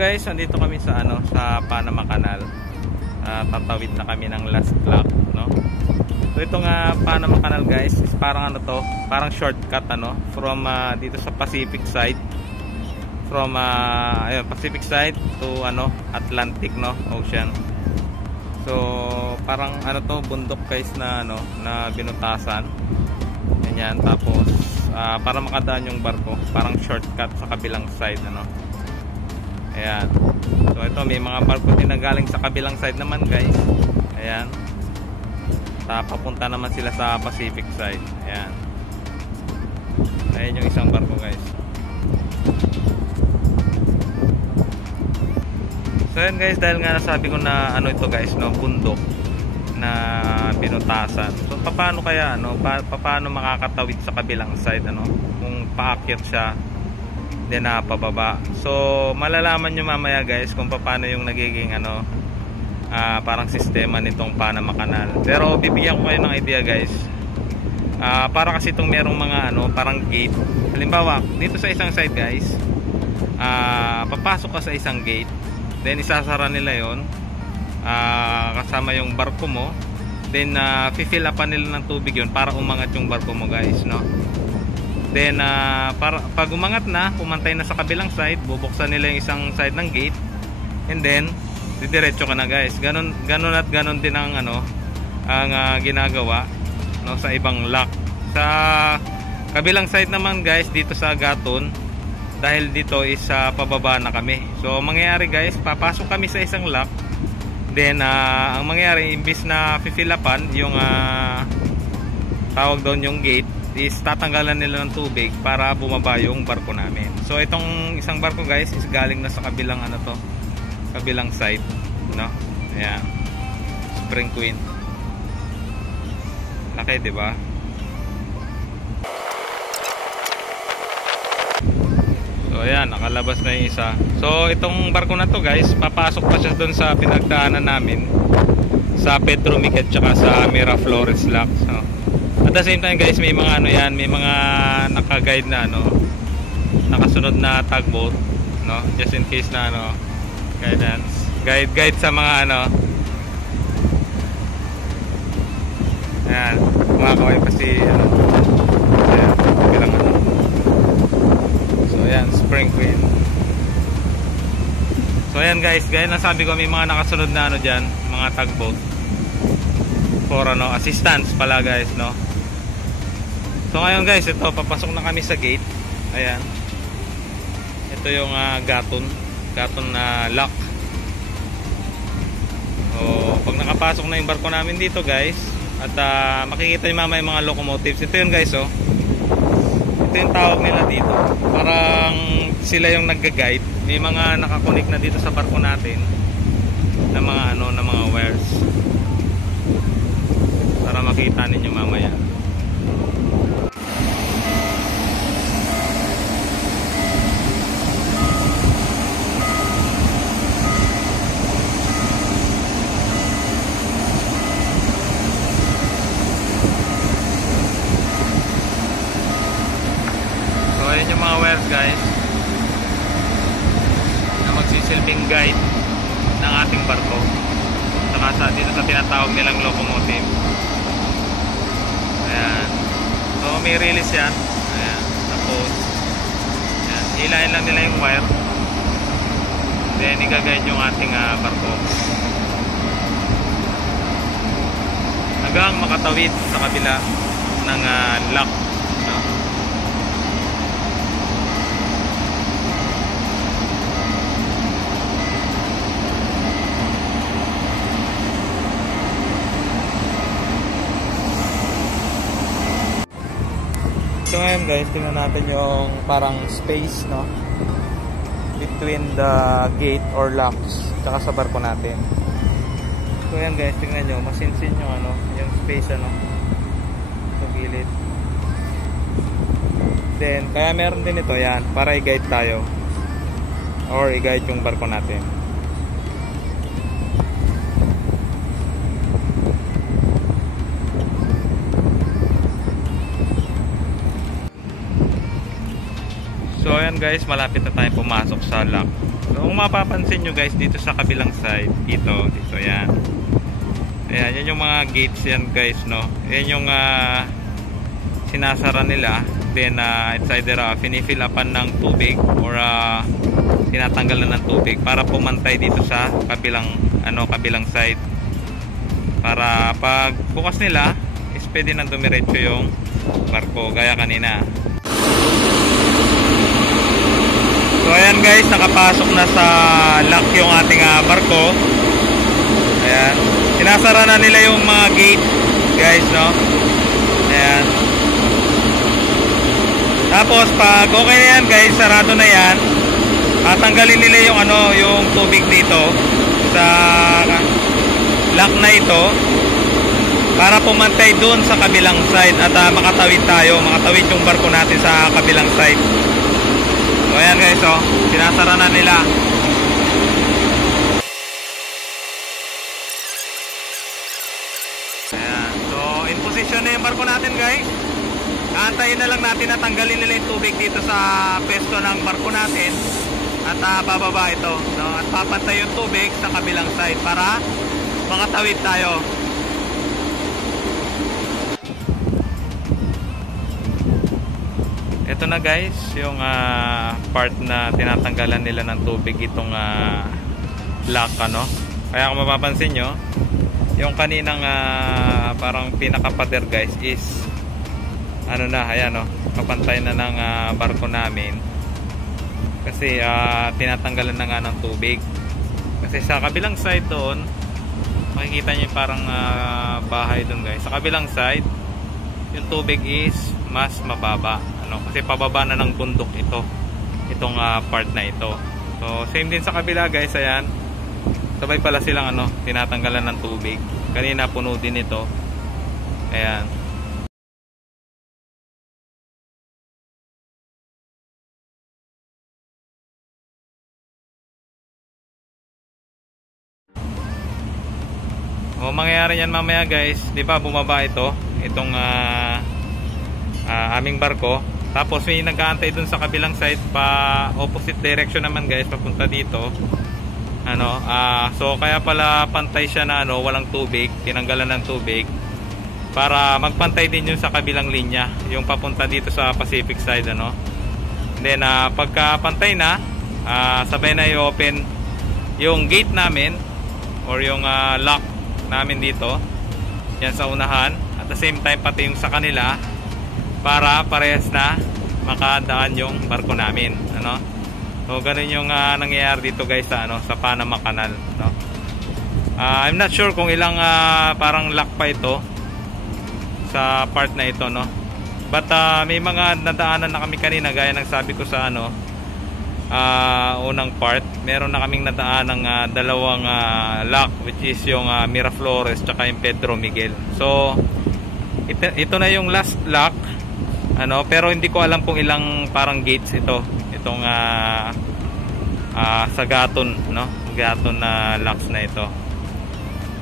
guys, andito kami sa sa Panama Canal. Tatawid na kami ng last lap, no? So itong Panama Canal guys is parang parang shortcut from dito sa Pacific side. From ayun, Pacific side to Atlantic, no, Ocean. So parang bundok guys na na binutasan. Ganyan, tapos para makadaan yung barko, parang shortcut sa kabilang side, Ayan. So ito, may mga barko din na galing sa kabilang side naman guys. Ayan. Papunta naman sila sa Pacific side. Ayan. Ayan yung isang barko guys. So ayan guys, dahil nga nasabi ko na ito guys, bundok na binutasan. So paano kaya paano makakatawid sa kabilang side kung paakyat siya then pababa. So malalaman nyo mamaya guys kung paano yung nagiging parang sistema nitong Panama Canal. Pero bibigyan ko kayo ng idea guys. Para kasi itong merong mga parang gate. Halimbawa dito sa isang side guys, papasok ka sa isang gate, then isasara nila yon kasama yung barko mo, then fill upan nila ng tubig yon para umangat yung barko mo guys, no? Then pag umangat na, pumantay na sa kabilang side, bubuksan nila yung isang side ng gate, and then didiretso ka na guys. Ganon at ganon din ang ang ginagawa sa ibang lock. Sa kabilang side naman guys, dito sa Gatun, dahil dito is pababa na kami. So mangyayari guys, papasok kami sa isang lock, then ang mangyayari, imbis na fill upan yung tawag doon yung gate, is tatanggalan nila ng tubig para bumaba yung barko namin. So itong isang barko guys is galing na sa kabilang kabilang side, no? Ayan. Spring Queen. Laki, di ba? So ayan, nakalabas na yung isa. So itong barko na to guys, papasok pa siya doon sa pinagdaanan namin sa Pedro Miguel tsaka sa Miraflores Lock. So at the same time guys, may mga may mga naka-guide na nakasunod na tugboat, no, just in case na guidance, guide sa mga ayan, kumakaway pa si ayan, bilang so ayan, Spring Queen. So ayan guys, gaya na sabi ko, may mga nakasunod na dyan, mga tugboat for assistance pala guys, no. So ngayon guys, ito, papasok na kami sa gate. Ayan. Ito yung Gatun na lock. So pag nakapasok na yung barko namin dito guys, at makikita nyo mamaya yung mga locomotives. Ito yun guys, ito yung tawag nila dito. Parang sila yung nagga-guide. May mga nakakonek na dito sa barko natin na mga na mga wires, para makita ninyo mamaya. Yung mga wires guys na magsisilbing guide ng ating barko, saka dito sa tinatawag nilang locomotive. Ayan. So may release yan. Ayan. Tapos ayan, hilahin lang nila yung wire, then i-guide yung ating barko hanggang makatawid sa kabila ng lock. So ngayon guys, tingnan natin yung parang space, no, between the gate or locks tsaka sa barko natin. So ayan guys, tingnan nyo, masinsin yung yung space sa gilid. Then kaya meron din ito yan para i-guide tayo or i-guide yung barko natin. So ayan guys, malapit na tayong pumasok sa lock. So kung mapapansin nyo guys, dito sa kabilang side, dito yan. Ayan, yan yung mga gates yan guys, no. Yan yung sinasara nila. Then it's either finifill upan ng tubig or tinatanggalan ng tubig para pumantay dito sa kabilang side. Para pag bukas nila, is pwede nang dumiretso yung barko gaya kanina. So ayan guys, nakapasok na sa lock yung ating barko. Ayan, sinasara na nila yung mga gate guys, no. Ayan. Tapos pag okay na yan guys, sarado na yan, tatanggalin nila yung yung tubig dito sa lock na ito para pumantay doon sa kabilang side at makatawid yung barko natin sa kabilang side. So ayan guys, sinasara na nila. Ayan. So in position na yung barko natin guys. Aantayin na lang natin na tanggalin nila yung tubig dito sa pesto ng barko natin at bababa ito, no? At papantay yung tubig sa kabilang side para makatawid tayo. Ito na guys yung part na tinatanggalan nila ng tubig itong lock, ano. Kaya kung mapapansin nyo, yung kaninang parang pinaka-pader guys is ayan, kapantay na ng barko namin kasi tinatanggalan na nga ng tubig. Kasi sa kabilang side doon, makikita nyo yung parang bahay doon guys. Sa kabilang side, yung tubig is mas mababa, kasi pababa na ng bundok itong part na ito. So same din sa kabila guys. Ayan, sabay pala silang tinatanggalan ng tubig. Kanina puno din ito. Ayan. O mangyayari yan mamaya guys, di ba bumaba itong aming barko. Tapos may nag-aantay dun sa kabilang side pa opposite direction naman guys, papunta dito. So kaya pala pantay siya na walang tubig, tinanggalan ng tubig para magpantay din yun sa kabilang linya, yung papunta dito sa Pacific side, Then pagka pantay na, sabay na i-open yung gate namin or yung lock namin dito yan sa unahan, at the same time pati yung sa kanila, para parehas na makadaan yung barko namin, So ganun yung nangyayari dito guys sa Panama Canal, I'm not sure kung ilang parang lock pa ito sa part na ito, but may mga nadaanan na kami kanina gaya ng sabi ko sa unang part. Meron na kaming nadaan ng dalawang lock, which is yung Miraflores tsaka yung Pedro Miguel. So ito na yung last lock, pero hindi ko alam kung ilang parang gates itong sa Gaton, Gaton na locks na ito.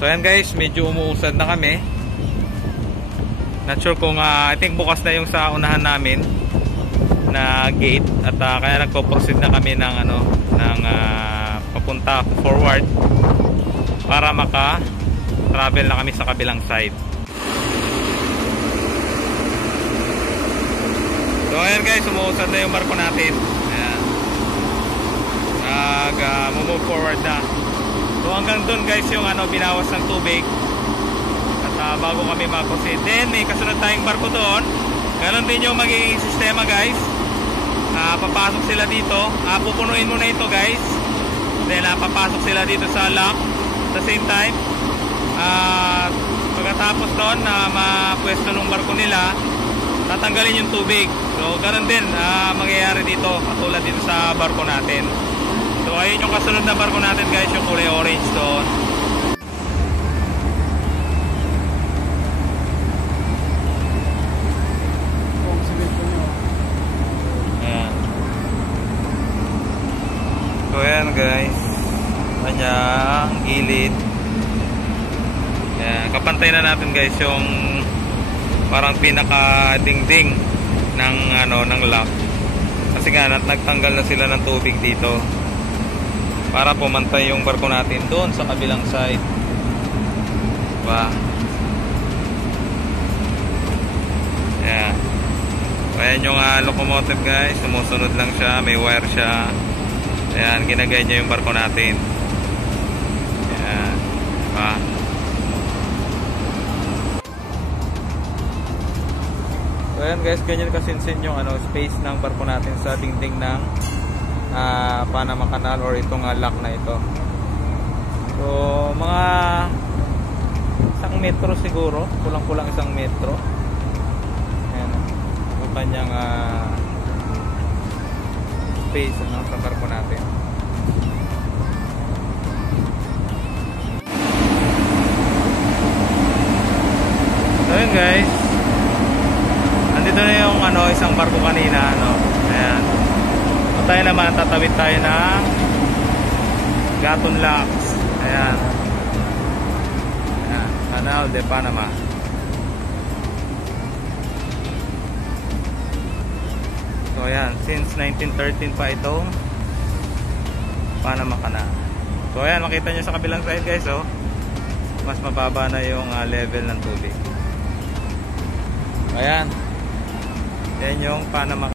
So ayan guys, medyo umuusad na kami. Not sure kung I think bukas na yung sa unahan namin na gate, at kaya nagpo-proceed na kami ng papunta forward para maka-travel na kami sa kabilang side. So ayan guys, umuusad na yung barko natin. Ayan, move forward na. So hanggang dun guys yung binawas ng tubig, at bago kami ma-proceed, then may kasunod tayong barko doon. Ganon din yung magiging sistema guys. Papasok sila dito, pupunuin muna ito guys, then papasok sila dito sa lock. At the same time, pagkatapos doon na mapwesto ng barko nila, tatanggalin yung tubig. So ganun din mangyayari dito, katulad dito sa barko natin. So ayun yung kasunod na barko natin guys, yung kulay orange doon. So ayan guys, kanyang gilid. Ayan, kapantay na natin guys yung parang pinaka dingding ng lock. Kasi nga nagtanggal na sila ng tubig dito para pumantay yung barko natin doon sa kabilang side. Diba? Ayan. Ayan yung locomotive guys. Sumusunod lang siya. May wire siya. Ayan. Ginagay niya yung barko natin. Ayan. Diba? So ayan guys. Ganyan kasinsin yung space ng barko natin sa dingding ng Panama Canal or itong lock na ito. So mga 1 metro siguro, kulang-kulang 1 metro. Ayan yung kanyang space sa barko natin. So yun guys, andito na yung isang barko kanina, ayan. Tayo naman, tatawid tayo ng Gatun Locks. Ayan. Ayan, Canal de Panama. So ayan, since 1913 pa itong Panama Canal. So ayan, makita nyo sa kabilang side guys, mas mababa na yung level ng tubig. Ayan. Yan yung Panama